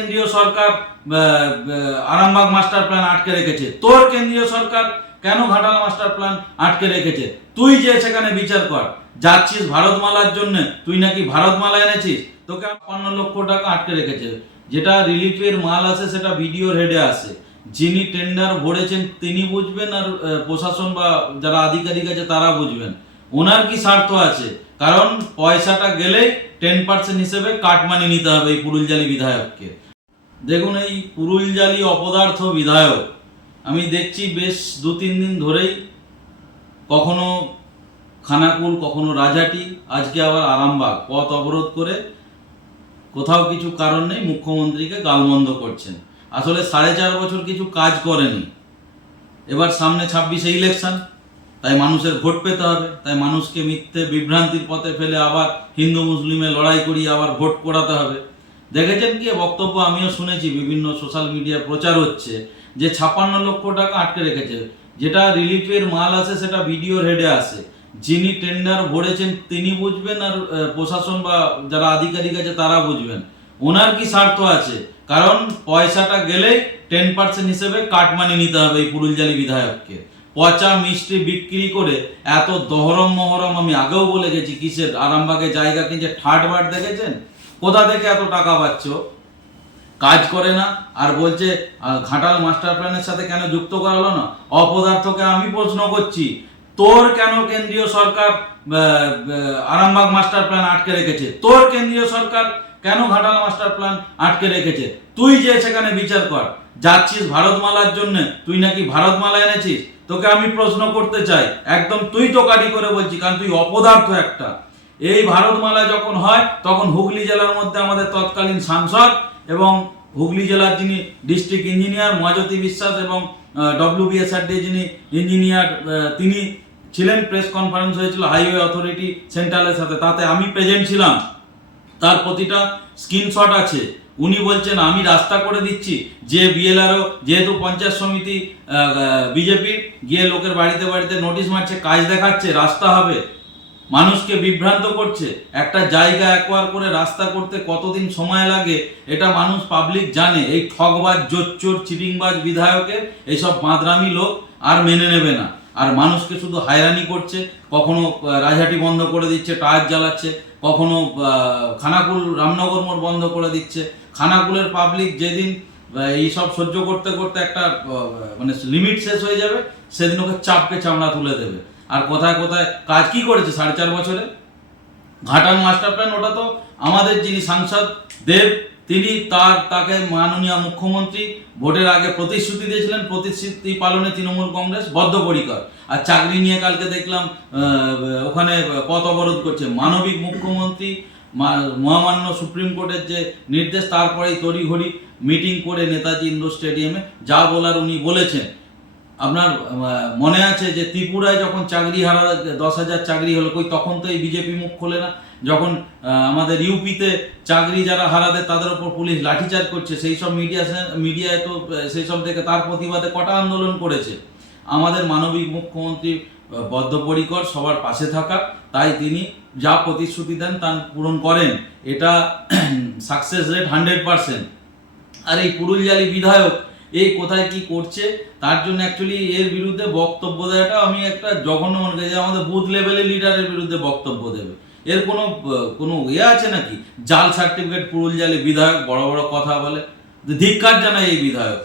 কেন্দ্রীয় সরকার Arambagh master plan আটকে রেখেছে। তোর কেন্দ্রীয় সরকার কেন ঘাটাল মাস্টার প্ল্যান আটকে রেখেছে? তুই যে সেখানে বিচার কর, যাচ্ছিস ভারতমালার জন্য, তুই নাকি ভারতমালা এনেছিস? তোকে পঞ্চান্ন লক্ষ টাকা আটকে রেখেছে। যেটা রিলিফের মাল আছে সেটা ভিডিওর হেডে আসে। যিনি টেন্ডার ভরেছেন, তিনি বুঝবেন আর প্রশাসন বা যারা আধিকারিক আছে, তারা বুঝবেন। ওনার কি স্বার্থ আছে? কারণ পয়সাটা গেলেই টেন পার্সেন্ট হিসেবে কাটমানি নিতে হবে এই পুরুলজালি বিধায়ককে। দেখুন এই পুরুলজালি অপদার্থ বিধায়ক, আমি দেখছি বেশ দু তিন দিন ধরেই কখনো খানাকুল, কখনো রাজাটি, আজকে আবার আরামবাগ। পথ অবরোধ করে কোথাও কিছু কারণ নেই, মুখ্যমন্ত্রীকে গালমন্দ করছেন। আসলে সাড়ে চার বছর কিছু কাজ করেনি। এবার সামনে ছাব্বিশে ইলেকশন, তাই মানুষের ভোট পেতে হবে, তাই মানুষকে মিথ্যে বিভ্রান্তির পথে ফেলে আবার হিন্দু মুসলিমে লড়াই করিয়ে আবার ভোট করাতে হবে। দেখেছেন কি? বক্তব্য আমিও শুনেছি, বিভিন্ন সোশ্যাল মিডিয়ায় প্রচার হচ্ছে, যে ছাপ্পান্ন লক্ষ টাকা আটকে রেখেছে। যেটা রিলিফের মাল আছে সেটা ভিডিওর হেডে আসে। যিনি টেন্ডার ভরেছেন, তিনি বুঝবেন আর প্রশাসন বা যারা আধিকারিক আছে, তারা বুঝবেন। ওনার কি স্বার্থ আছে? কারণ পয়সাটা গেলেই টেন পার্সেন্ট হিসেবে কাটমানি নিতে হবে এই পুরুলজালি বিধায়ককে। পচা মিষ্টি বিক্রি করে এত দহরম মহরম আমি আগেও বলে গেছি, কিসের? আরামবাগে জায়গা কিনছে ঠাট বাট দেখেছেন? কোথা থেকে এত টাকা পাচ্ছ? কাজ করে না, আর বলছে ঘাটাল মাস্টার প্ল্যানের সাথে কেন যুক্ত করা হলো না? অপদার্থকে আমি প্রশ্ন করছি, তোর কেন কেন্দ্রীয় সরকার আরামবাগ মাস্টার প্ল্যান আটকে রেখেছে? তোর কেন্দ্রীয় সরকার কেন ঘাটাল মাস্টার প্ল্যান আটকে রেখেছে? তুই যে সেখানে বিচার কর, যাচ্ছিস ভারতমালার জন্য, তুই নাকি ভারতমালা এনেছিস? তোকে আমি প্রশ্ন করতে চাই, একদম তুই তো কারি করে বলছি, কারণ তুই অপদার্থ একটা। এই ভারতমালা যখন হয়, তখন হুগলি জেলার মধ্যে আমাদের তৎকালীন সাংসদ এবং হুগলি জেলার যিনি ডিস্ট্রিক্ট ইঞ্জিনিয়ার মহাজ্যোতি বিশ্বাস এবং ডব্লিউবিএসআরডি যিনি ইঞ্জিনিয়ার তিনি ছিলেন, প্রেস কনফারেন্স হয়েছিল হাইওয়ে অথরিটি সেন্ট্রালের সাথে। তাতে আমি প্রেজেন্ট ছিলাম। তার প্রতিটা স্ক্রিনশট আছে। উনি বলছেন, আমি রাস্তা করে দিচ্ছি। যে বিএলআরও যেহেতু পঞ্চায়েত সমিতি বিজেপির, গিয়ে লোকের বাড়িতে বাড়িতে নোটিশ মারছে, কাজ দেখাচ্ছে, রাস্তা হবে। মানুষকে বিভ্রান্ত করছে। একটা জায়গা একবার করে রাস্তা করতে কতদিন সময় লাগে এটা মানুষ পাবলিক জানে। এই ঠকবাজ জোচ্চোর চিটিংবাজ বিধায়কের এইসব বাঁদরামি লোক আর মেনে নেবে না। আর মানুষকে শুধু হয়রানি করছে কখনো রাজহাটি বন্ধ করে দিচ্ছে টায়ার জ্বালাচ্ছে কখনো খানাকুল রামনগর মোড় বন্ধ করে দিচ্ছে। খানাকুলের পাবলিক যেদিন আহ, এইসব সহ্য করতে করতে একটা মানে লিমিট শেষ হয়ে যাবে সেদিন ওকে চাপকে চামড়া তুলে দেবে। আর কোথায় কোথায় কাজ কি করেছে সাড়ে চার বছরে? ঘাটাল মাস্টার প্ল্যান ওটা তো আমাদের যিনি সাংসদ দেব, তিনি তার, তাকে মাননীয় মুখ্যমন্ত্রী ভোটের আগে প্রতিশ্রুতি দিয়েছিলেন, প্রতিশ্রুতি পালনে তৃণমূল কংগ্রেস বদ্ধপরিকর। আর চাকরি নিয়ে কালকে দেখলাম ওখানে পথ অবরোধ করছে। মানবিক মুখ্যমন্ত্রী মহামান্য সুপ্রিম কোর্টের যে নির্দেশ, তারপরেই তড়িঘড়ি মিটিং করে নেতাজি ইন্ডোর স্টেডিয়ামে যা বলার উনি বলেছেন। আপনার মনে আছে যে ত্রিপুরায় যখন চাকরি হারা দশ হাজার চাকরি হলো, কই তখন তো এই বিজেপি মুখ খোলে না। যখন আমাদের ইউপিতে চাকরি যারা হারাদের তাদের উপর পুলিশ লাঠিচার্জ করছে, সেই সব মিডিয়া মিডিয়ায় তো সেই সব দেখে তার প্রতিবাদে কটা আন্দোলন করেছে। আমাদের মানবিক মুখ্যমন্ত্রী বদ্ধপরিকর সবার পাশে থাকা, তাই তিনি যা প্রতিশ্রুতি দেন তা পূরণ করেন। এটা সাকসেস রেট হান্ড্রেড পার্সেন্ট আর এই পুরুলজালি বিধায়ক এই কোথায় কি করছে, তার জন্য অ্যাকচুয়ালি এর বিরুদ্ধে বক্তব্য দেওয়াটা আমি একটা জঘন্য মনে করি যে আমাদের বুথ লেভেলের লিডারের বিরুদ্ধে বক্তব্য দেবে। এর কোনো কোনো ইয়ে আছে নাকি? জাল সার্টিফিকেট পুরুল জালে বিধায়ক, বড় বড় কথা বলে। ধিক্কার জানায় এই বিধায়ক।